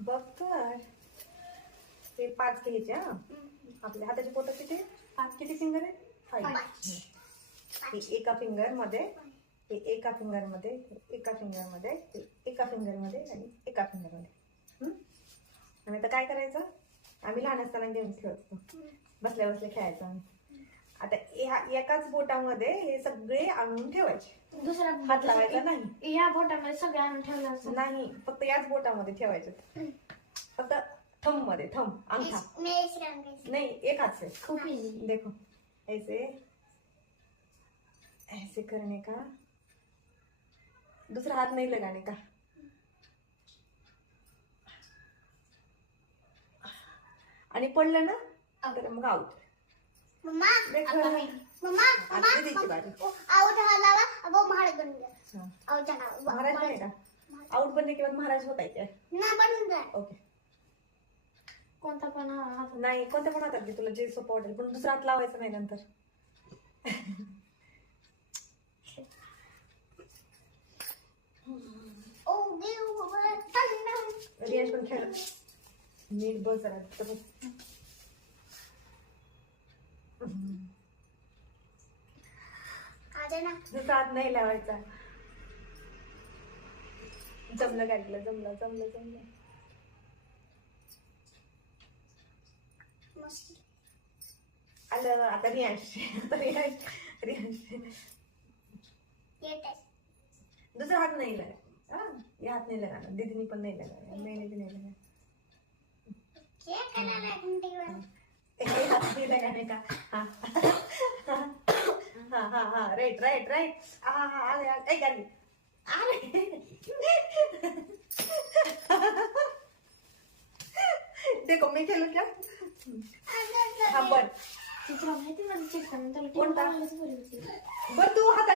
बघ तर ते 5 घ्यायचे. हा आपल्या हाताची बोट किती फिंगर आहे? 5. एका फिंगर मध्ये, एका फिंगर मध्ये, एका फिंगर मध्ये, एका फिंगर मध्ये आणि एका फिंगर मध्ये. आणि आता काय करायचं? आम्ही लहान असताना गेम खेळतो, बसल्या बसल्या खेळायचं आम्ही. आता एकाच बोटामध्ये हे सगळे आणून ठेवायचे, दुसऱ्या हात लावायचा नाही. या बोटामध्ये सगळे आणून ठेवलं नाही, फक्त याच बोटामध्ये ठेवायचे. फक्त थंब मध्ये, थंब अंगठा नहीं, एक हाथ से. खूप इझी. देखो ऐसे ऐसे करने का, दूसरा हाथ नहीं लगाने का. आणि पडलं ना तर मग आउट. दीदीची बारी. महाराज बनेगा. आउट बनने के बाद महाराज होता है क्या? ओके. कोणता पण हात नाही, कोणत्या पण हातात घे, तुला जे सोपं वाटेल, पण दुसरा हात लावायचा नाही नंतर. रियाज पण खेळ. नीट बस जरा. दुसरा हात नाही लावायचा. जमलं गाडीला, जमलं जमलं जमलं. आलं आता रियांश. दूसरा हाथ नहीं लगा. हाँ, ये हाथ नहीं लगाना. दीदी पण नहीं लगाना. मैंने भी नहीं लगाया. ये हाथ नहीं लगाने का. हाँ, राइट राइट राइट. आले गाड़ी आले. देखो मैं खेलूं क्या? हाँ बर. तुला माहिती मला चिकन त्याला कोणता? टिकवलंच बरी होती. बर तू हात